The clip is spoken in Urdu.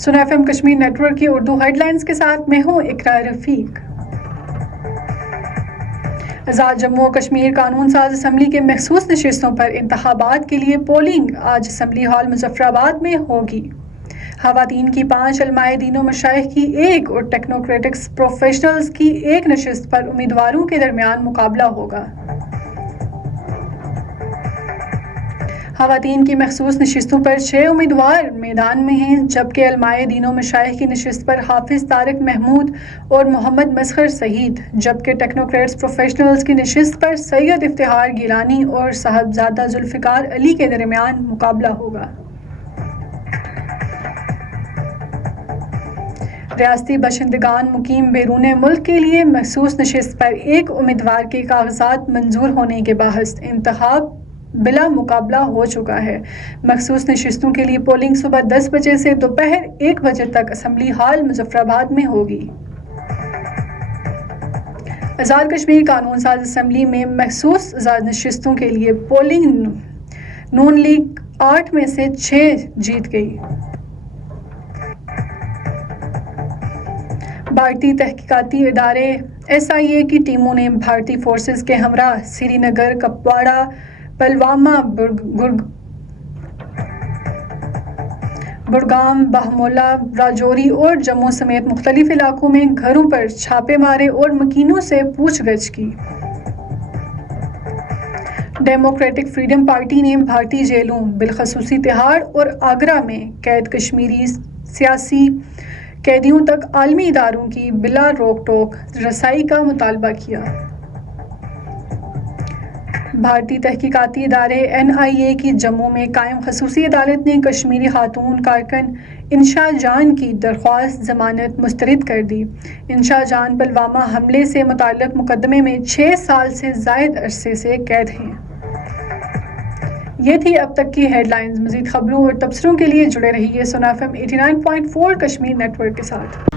سنا FM کشمیر نیٹ ورک کی اردو ہیڈ لائنز کے ساتھ میں ہوں اقرا رفیق۔ آزاد جموں و کشمیر قانون ساز اسمبلی کے مخصوص نشستوں پر انتخابات کے لیے پولنگ آج اسمبلی ہال مظفر آباد میں ہوگی۔ خواتین کی 5، علماء دین و مشائخ کی 1 اور ٹیکنوکریٹکس پروفیشنلز کی 1 نشست پر امیدواروں کے درمیان مقابلہ ہوگا۔ خواتین کی مخصوص نشستوں پر 6 امیدوار میدان میں ہیں، جبکہ علماء دین و مشائخ کی نشست پر حافظ طارق محمود اور محمد مسخر سعید، جبکہ ٹیکنوکریٹس پروفیشنلز کی نشست پر سید افتخار گیلانی اور صاحبزادہ ذوالفقار علی کے درمیان مقابلہ ہوگا۔ ریاستی باشندگان مقیم بیرون ملک کے لیے مخصوص نشست پر 1 امیدوار کے کاغذات منظور ہونے کے باعث انتخاب بلا مقابلہ ہو چکا ہے۔ مخصوص نشستوں کے لیے پولنگ صبح 10 بجے سے دوپہر 1 بجے تک اسمبلی ہال مظفر آباد میں ہوگی۔ آزاد کشمیر قانون ساز اسمبلی میں مخصوص آزاد نشستوں کے لیے پولنگ نون لیگ 8 میں سے 6 جیت گئی۔ بھارتی تحقیقاتی ادارے SIA کی ٹیموں نے بھارتی فورسز کے ہمراہ سری نگر، کپواڑہ، پلوامہ، بڑگام، بہمولہ، راجوری اور جموں سمیت مختلف علاقوں میں گھروں پر چھاپے مارے اور مکینوں سے پوچھ گچھ کی۔ ڈیموکریٹک فریڈم پارٹی نے بھارتی جیلوں بالخصوص تہاڑ اور آگرہ میں قید کشمیری سیاسی قیدیوں تک عالمی اداروں کی بلا روک ٹوک رسائی کا مطالبہ کیا۔ بھارتی تحقیقاتی ادارے NIA کی جموں میں قائم خصوصی عدالت نے کشمیری خاتون کارکن انشا جان کی درخواست ضمانت مسترد کر دی۔ انشا جان پلوامہ حملے سے متعلق مقدمے میں 6 سال سے زائد عرصے سے قید ہیں۔ یہ تھی اب تک کی ہیڈ لائنز۔ مزید خبروں اور تبصروں کے لیے جڑے رہیے سنا FM 89.4 کشمیر نیٹ ورک کے ساتھ۔